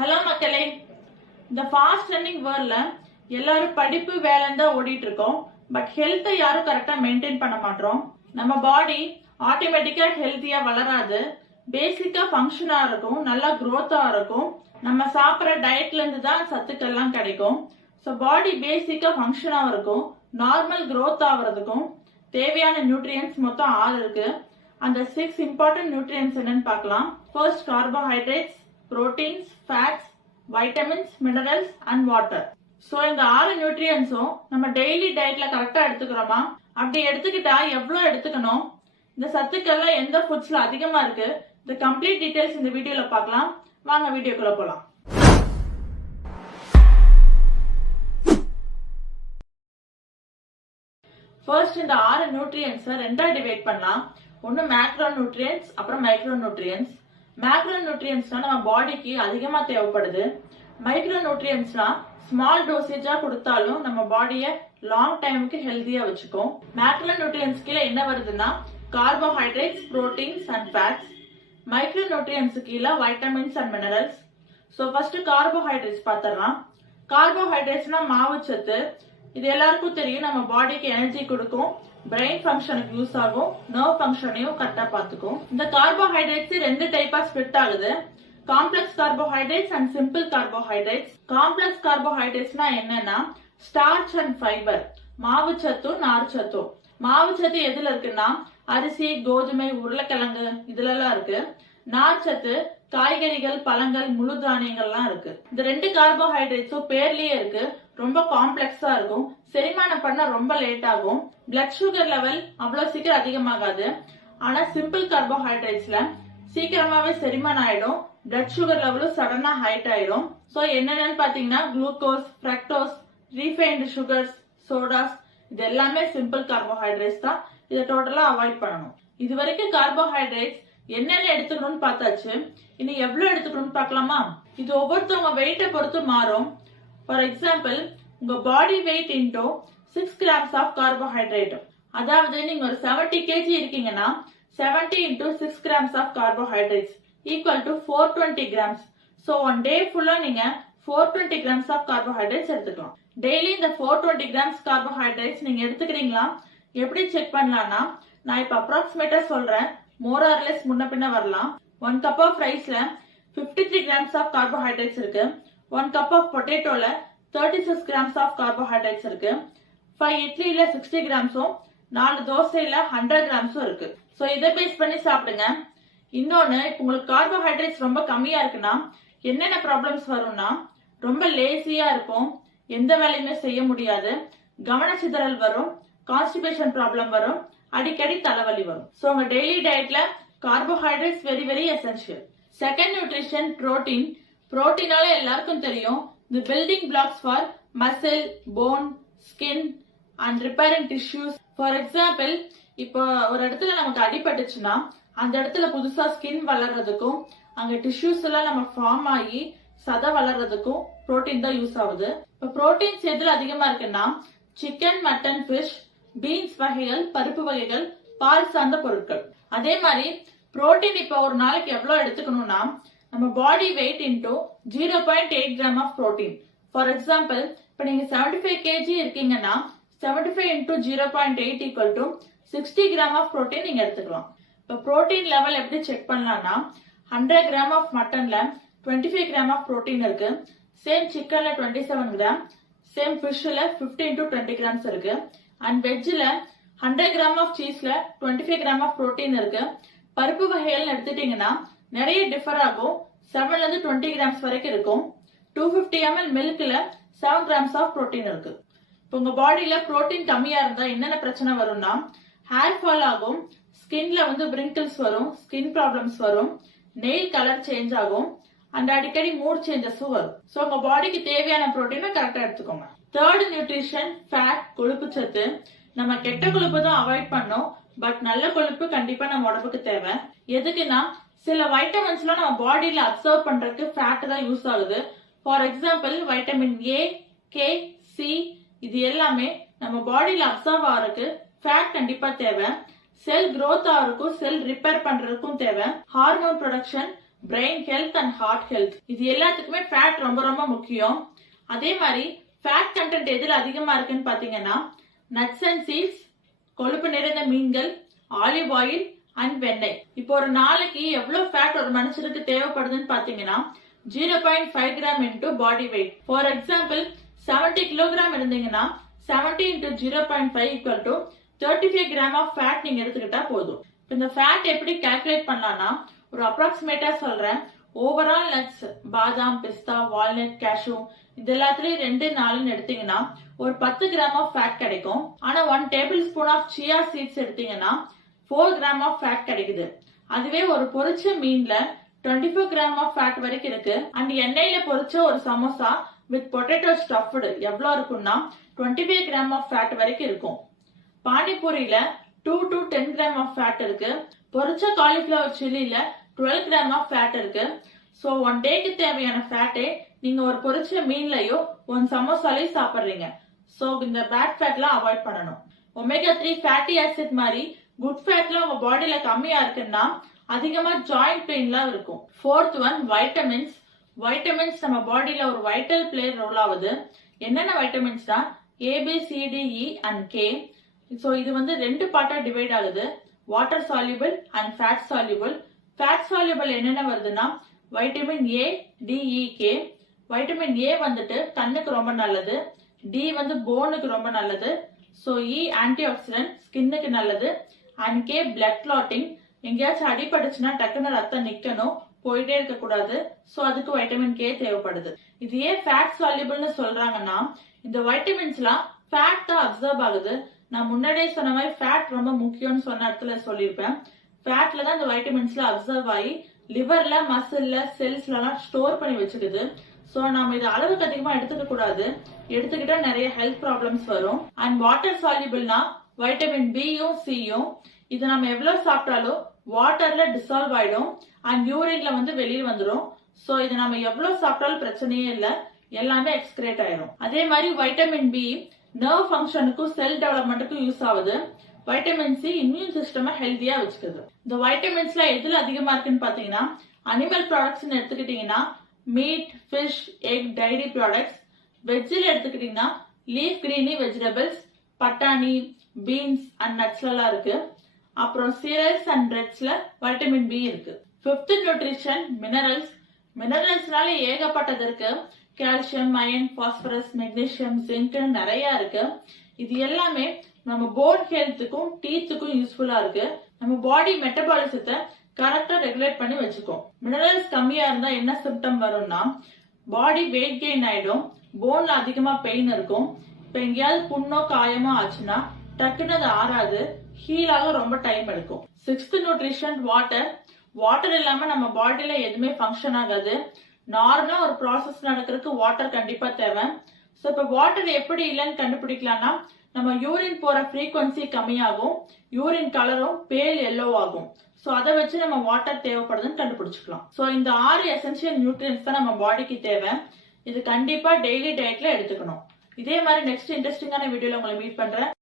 Hello மக்களே, இந்த fast running வேர்ல்ட்ல எல்லாரும் படிப்பு வேலைன்னு தான் ஓடிட்டு இருக்கோம். பட் ஹெல்த்தை யாரும் கரெக்டா மெயின்டைன் பண்ண மாட்டோம். நம்ம பாடி ஆட்டோமேட்டிக்கா ஹெல்த்தியா வளராது. பேசிக்கா ஃபங்க்ஷனா இருக்கும், நல்லா growth-ஆ இருக்கும். நம்ம சாப்பிட்ற டயட்ல இருந்து தான் சத்துக்கள்லாம் கிடைக்கும். ஸோ பாடி பேசிக்கா ஃபங்க்ஷனா இருக்கும். நார்மல் growth ஆகுறதுக்கும் தேவையான நியூட்ரியன்ஸ் மொத்தம் 6 இருக்கு. அந்த 6 இம்பார்ட்டன்ட் நியூட்ரியன்ஸ் என்னன்னு பார்க்கலாம். First carbohydrates, proteins, fats, vitamins, minerals and water. So இந்த 6 நியூட்ரியன்ஸும் நம்ம டெய்லி டயட்ல கரெக்டா எடுத்துக்கிறோமா? அப்படி எடுத்துக்கிட்டா எவ்வளவு எடுத்துக்கணும்? இந்த சத்துக்கள்லாம் எந்த ஃபுட்ஸ்ல அதிகமா இருக்கு? இந்த கம்ப்ளீட் டீடைல்ஸ் இந்த வீடியோல பார்க்கலாம். வாங்க வீடியோக்குள்ள போலாம். ஃபர்ஸ்ட் இந்த 6 நியூட்ரியன்ஸை ரெண்டா டிவைட் பண்ணலாம். ஒன்னு மேக்ரோ நியூட்ரியன்ஸ், அப்புறம் மைக்ரோ நியூட்ரியன்ஸ். மேக்ரோ நியூட்ரியன்ஸ்னா நம்ம பாடிக்கு அதிகமா தேவைப்படுது. மைக்ரோ நியூட்ரியன்ஸ்னா ஸ்மால் டோசேஜா கொடுத்தாலும் நம்ம பாடியை லாங் டைமுக்கு ஹெல்தியா வச்சுக்கும். மேக்ரோ நியூட்ரியன்ஸ் கீழே என்ன வருதுன்னா carbohydrates, proteins and fats. Micro nutrients கீழே vitamins and minerals. So first carbohydrates பார்த்துடலாம். கார்போஹைட்ரேட்ஸ்னா மாவுச்சத்து. இது எல்லாருக்கும் தெரியும். நம்ம பாடிக்கு எனர்ஜி கொடுக்கும், பிரெயின் ஃபங்க்ஷனுக்கு யூஸ் ஆகும், நர்வ் ஃபங்க்ஷனையும் கரெக்டா பார்த்துக்கும். இந்த கார்போஹைட்ரேட்ஸ் 2 டைப்பா ஸ்பிளிட் ஆகுது. Complex carbohydrates and simple carbohydrates. Complex கார்போஹைட்ரேட்ஸ்னா என்னன்னா ஸ்டார்ச் அண்ட் ஃபைபர், மாவுச்சத்தும் நார்ச்சத்தும். மாவுச்சத்து எதுல இருக்குன்னா அரிசி, கோதுமை, உருளைக்கிழங்கு இதுல இருக்கு. நார்ச்சத்து காய்கறிகள், பழங்கள், முழு தானியங்கள்லாம் இருக்கு. இந்த 2 கார்போஹைட்ரேட்ஸும் பேர்லயே இருக்கு. ரொம்ப காம்ப்ளெக்ஸா இருக்கும். செரிமானம் பண்ண ரொம்ப லேட் ஆகும். பிளட் சுகர் லெவல் அவ்வளவு சீக்கிரம் அதிகமாகாது. ஆனா சிம்பிள் கார்போஹைட்ரேட்ஸ்ல சீக்கிரமாவே செரிமானம் ஆயிடும். பிளட் சுகர் லெவலும் சடனா ஹைட் ஆயிடும். சோ என்னென்னு பாத்தீங்கன்னா glucose, fructose, refined sugars, sodas இது எல்லாமே சிம்பிள் கார்போஹைட்ரேட்ஸ் தான். இதை டோட்டலா அவாய்ட் பண்ணணும். இது வரைக்கும் கார்போஹைட்ரேட்ஸ் என்னென்ன எடுத்துக்கணும்னு பார்த்தாச்சு. இனி எவ்வளவு எடுத்துக்கணும்னு பார்க்கலாமா? இது ஒவ்வொருத்தவங்க வெயிட்டை பொறுத்து மாறும். ஃபார் எக்ஸாம்பிள், உங்க body weight into 6 grams of carbohydrate. அதாவது நீங்க ஒரு 70 kg இருக்கீங்கன்னா 70 into 6 grams of carbohydrates equal to 420 grams. So one day ஃபுல்லா நீங்க 420 grams ஆஃப் கார்போஹைட்ரேட்ஸ் எடுத்துக்கலாம். டெய்லி இந்த 420 grams கார்போஹைட்ரேட்ஸ் நீங்க எடுத்துக்கிறீங்களா? எப்படி செக் பண்ணலாம்னா, நான் இப்ப அப்ராக்சிமேட்டா சொல்றேன், மோர் ஆர் லெஸ் முன்ன பின்ன வரலாம். 1 cup ஆஃப் ரைஸ்ல 53 grams ஆஃப் கார்போஹைட்ரேட்ஸ் இருக்கு. 1 cup ஆஃப் பொட்டேட்டோல 36 grams ஆஃப் கார்போஹைட்ரேட்ஸ் இருக்கு. 5 இட்லியில 60 கிராம்ஸும் 4 தோசையில 100 கிராம்ஸும் இருக்கு. சோ இதை பேஸ் பண்ணி சாப்பிடுங்க. இன்னொன்னு, இப்ப உங்களுக்கு கார்போஹைட்ரேட்ஸ் ரொம்ப கம்மியா இருக்குன்னா என்னென்ன ப்ராப்ளம்ஸ் வரும்னா, ரொம்ப லேசியா இருக்கும், எந்த வேலையுமே செய்ய முடியாது, கவனச்சிதறல் வரும், கான்ஸ்டிபேஷன் ப்ராப்ளம் வரும், அடிக்கடி தலைவலி வரும். சோ உங்க டெய்லி டயட்ல carbohydrates very very essential. Second nutrition protein. புரோட்டீனால எல்லாருக்கும் தெரியும், the building blocks for muscle, bone, skin and repairing tissues. For example, இப்போ ஒரு இடத்துல நமக்கு அடிபட்டுச்சுன்னா அந்த இடத்துல புதுசா ஸ்கின் வளர்றதுக்கும் அங்க டிஷ்யூஸ் எல்லாம் நம்ம ஃபார்ம் ஆகி சதை வளர்றதுக்கும் புரோட்டீன் தான் யூஸ் ஆகுது. இப்போ புரோட்டீன்ஸ் எதுல அதிகமா இருக்குன்னா சிக்கன், மட்டன், ஃபிஷ், பீன்ஸ் வகைகள், பருப்பு வகைகள், பால் சார்ந்த பொருட்கள். அதே மாதிரி புரோட்டீன் இப்ப ஒரு நாளைக்கு எவ்வளவு எடுத்துக்கணும்னா நம்ம body weight into 0.8 gram of protein. For example, இப்ப நீங்க 75 kg இருக்கீங்கன்னா 75 into 0.8 equal to 60 gram of protein நீங்க எடுத்துக்கலாம். இப்ப புரோட்டீன் லெவல் எப்படி செக் பண்ணலாம்னா 100 கிராம் ஆஃப் மட்டன்ல 25 கிராம் ஆஃப் புரோட்டீன் இருக்கு. சேம் சிக்கன்ல 27 கிராம், சேம் ஃபிஷ்ல 15 to 20 கிராம்ஸ் இருக்கு. அண்ட் வெஜ்ல 100 கிராம் ஆஃப் சீஸ்ல 25 கிராம் ஆஃப் புரோட்டீன் இருக்கு. பருப்பு வகைகள் எடுத்துட்டீங்கன்னா நிறைய டிஃபர் ஆகும். 7 ல இருந்து 20 கிராம்ஸ் வரைக்கும் இருக்கும். 250 ml மில்க்ல 7 கிராம்ஸ் ஆஃப் புரோட்டீன் இருக்கு. இப்போ உங்க பாடியில புரோட்டீன் கம்மியா இருந்தா என்னென்ன பிரச்சனை வரும்னா, ஹேர் ஃபால் ஆகும், ஸ்கின்ல வந்து பிரிங்கிள்ஸ் வரும், ஸ்கின் ப்ராப்ளம்ஸ் வரும், நெயில் கலர் சேஞ்ச் ஆகும், அண்ட் அடிக்கடி மூட் சேஞ்சஸும் வரும். ஸோ உங்க பாடிக்கு தேவையான புரோட்டீனை கரெக்டா எடுத்துக்கோங்க. தேர்ட் நியூட்ரிஷன் ஃபேட், கொழுப்பு சத்து. நம்ம கெட்ட கொழுப்பு தான் அவாய்ட் பண்ணோம், பட் நல்ல கொழுப்பு கண்டிப்பா நம்ம உடம்புக்கு தேவை. எதுக்குன்னா சில வைட்டமின்ஸ்லாம் நம்ம பாடியில அப்சர்வ் பண்றதுக்கு ஃபேட் தான் யூஸ் ஆகுது. For example, vitamin A, K, C இது எல்லாமே நம்ம பாடியில அப்சர்வ் ஆகிறதுக்கு ஃபேட் கண்டிப்பா தேவை. செல் growth ஆகிறதுக்கும் செல் ரிப்பேர் பண்றதுக்கும் தேவை. Hormone production, brain health and heart health. இது எல்லாத்துக்குமே ஃபேட் ரொம்ப ரொம்ப முக்கியம். அதே மாதிரி ஃபேட் கண்டென்ட் எதுல அதிகமா இருக்குன்னு பாத்தீங்கன்னா நட்ஸ் அண்ட் சீட்ஸ், கொழுப்பு நிறைந்த மீன்கள், ஆலிவ் ஆயில் அண்ட் வெண்ணெய். இப்போ ஒரு நாளைக்கு எவ்வளவு ஃபேட் ஒரு மனுஷனுக்கு தேவைப்படுதுன்னு பாத்தீங்கன்னா 0.5 gram into body weight. For example 70 kilogram இருந்தீங்கன்னா 70 into 0.5 equal to 35 gram of fat நீங்க எடுத்துக்கிட்டா போதும். இந்த ஃபேட் எப்படி கால்குலேட் பண்ணலாம்னா ஒரு அப்ராக்சிமேட்டா சொல்றேன். ஓவரால் நட்ஸ் பாதாம், பிஸ்தா, வால்நட், கேஷ்யூ இது எல்லாத்துலயும் 2-4 எடுத்தீங்கன்னா ஒரு 10 கிராம் ஆஃப் ஃபேட் கிடைக்கும். ஆனா 1 tablespoon of chia seeds எடுத்தீங்கன்னா 4 கிராம் ஆஃப் ஃபேட் கிடைக்குது. அதுவே ஒரு பொரிச்ச மீன்ல 24 கிராம் ஆஃப் ஃபேட் வரைக்கும் இருக்கு. அண்ட் எண்ணெயில பொரிச்ச ஒரு சமோசா வித் பொட்டேட்டோ ஸ்டஃப்டு எவ்வளவு இருக்கும்னா 25 கிராம் ஆஃப் ஃபேட் வரைக்கும் இருக்கும். பானிபூரியில 2 to 10 கிராம் ஆஃப் ஃபேட் இருக்கு. பொரிச்ச காலிஃபிளவர் சில்லில 12 கிராம் ஆஃப் ஃபேட் இருக்கு. சோ 1 டேக்கு தேவையான ஃபேட்டே நீங்க ஒரு பொரிச்ச மீன்லயோ ஒரு சமோசாலையும் சாப்பிடுறீங்க. சோ இந்த பேட் ஃபேட்லாம் அவாய்ட் பண்ணணும். ஒமேகா 3 ஃபேட்டி ஆசிட் மாதிரி குட் ஃபேட்ல உங்க பாடியில கம்மியா இருக்குன்னா அதிகமா ஜாயிண்ட் பெயின்லாம் இருக்கும். 4th one vitamins. வைட்டமின்ஸ் நம்ம பாடியில ஒரு வைட்டல் பிளே ரோல் ஆகுது. என்னென்ன வைட்டமின்ஸ்னா ABCDE and K. சோ இது வந்து 2 பார்ட்டா டிவைட் ஆகுது. Water soluble and fat soluble. Fat soluble என்னென்ன வருதுன்னா vitamin A, D, E, K. Vitamin A வந்துட்டு கண்ணுக்கு ரொம்ப நல்லது. D வந்து போனுக்கு ரொம்ப நல்லது. சோ E ஆன்டி ஆக்சிடென்ட், ஸ்கின்னுக்கு நல்லது. And K blood clotting. எங்கேயாச்சும் அடிபட்டுச்சுன்னா டக்குன்னு ரத்தம் நிக்கணும், போயிட்டே இருக்க கூடாது. சோ அதுக்கு வைட்டமின் K தேவைப்படுது. இது ஏன் ஃபேட் சால்யூபிள்னு சொல்றாங்கன்னா இந்த வைட்டமின்ஸ்லாம் ஃபேட் தான் அப்சர்வ் ஆகுது. நான் முன்னாடியே சொன்ன மாதிரி ஃபேட் ரொம்ப முக்கியம்னு சொன்ன இடத்துல சொல்லியிருப்பேன். ஃபேட்ல தான் இந்த வைட்டமின்ஸ்ல அப்சர்வ் ஆகி லிவர்ல, மசில்ல, செல்ஸ்ல எல்லாம் ஸ்டோர் பண்ணி வச்சுக்குது. சோ நம்ம இது அளவுக்கு அதிகமா எடுத்துக்க கூடாது. எடுத்துக்கிட்டா நிறைய ஹெல்த் ப்ராப்ளம்ஸ் வரும். அண்ட் வாட்டர் சால்யூபிள்னா வைட்டமின் பியும் சியும். இது நம்ம எவ்வளவு சாப்பிட்டாலும் வாட்டர்ல டிசால்வ் ஆயிடும் அண்ட் யூரின்ல வந்து வெளியே வந்துடும். சோ இது நம்ம எவ்வளவு சாப்பிட்டாலும் பிரச்சனையே இல்ல, எல்லாமே எக்ஸ்கிரேட் ஆயிடும். அதே மாதிரி வைட்டமின் பி நர்வ் ஃபங்க்ஷனுக்கும் செல் டெவலப்மெண்ட்டுக்கும் யூஸ் ஆகுது. வைட்டமின் சி இம்யூன் சிஸ்டம் ஹெல்தியா வச்சுக்குது. இந்த வைட்டமின்ஸ்ல எதுல அதிகமா இருக்குன்னு பாத்தீங்கன்னா அனிமல் ப்ராடக்ட்ஸ் எடுத்துக்கிட்டீங்கன்னா meat, fish, egg, dairy products. வெஜ்ஜில் எடுத்துக்கிட்டீங்கன்னா லீஃப் கிரீனி வெஜிடபிள்ஸ், பட்டாணி, பீன்ஸ் அண்ட் நட்ஸ்ல எல்லாம் இருக்கு. அப்புறம் சீரியல்ஸ் அண்ட் பிரெட்ஸ்ல வைட்டமின் பி இருக்கு. 5th nutrition minerals. மினரல்ஸ்னால ஏகப்பட்டது இருக்கு. Calcium, iron, phosphorus, magnesium, zinc நிறைய இருக்கு. இது எல்லாமே நம்ம போன் ஹெல்த்துக்கும் டீத்துக்கும் யூஸ்ஃபுல்லா இருக்கு. நம்ம பாடி மெட்டபாலிசத்தை கரெக்டா ரெகுலேட் பண்ணி வச்சுக்கோம். மினரல்ஸ் கம்மியா இருந்தா என்ன சிம்டம் வரும்னா பாடி வெயிட் கெயின் ஆயிடும், போன்ல அதிகமா பெயின் இருக்கும். இப்ப எங்கேயாவது புண்ணோ காயமோ ஆச்சுன்னா டக்குன்னு அது ஆறாது, ஹீல் ஆக ரொம்ப டைம் எடுக்கும். 6th nutrition water. வாட்டர் இல்லாம நம்ம பாடியில எதுவுமே ஃபங்க்ஷன் ஆகாது. நார்மலா ஒரு ப்ராசஸ் நடக்கிறதுக்கு வாட்டர் கண்டிப்பா தேவை. சோ இப்ப வாட்டர் எப்படி இல்லைன்னு கண்டுபிடிக்கலாம்னா நம்ம யூரின் போற ஃப்ரீக்வன்சி கம்மியாகும், யூரின் கலரும் பேல் எல்லோ ஆகும். சோ அதை வச்சு நம்ம வாட்டர் தேவைப்படுதுன்னு கண்டுபிடிச்சுக்கலாம். சோ இந்த 6 எசென்சியல் நியூட்ரியன்ஸ் தான் நம்ம பாடிக்கு தேவை. இது கண்டிப்பா டெய்லி டயட்ல எடுத்துக்கணும். இதே மாதிரி நெக்ஸ்ட் இன்ட்ரெஸ்டிங்கான வீடியோல உங்களை மீட் பண்றேன்.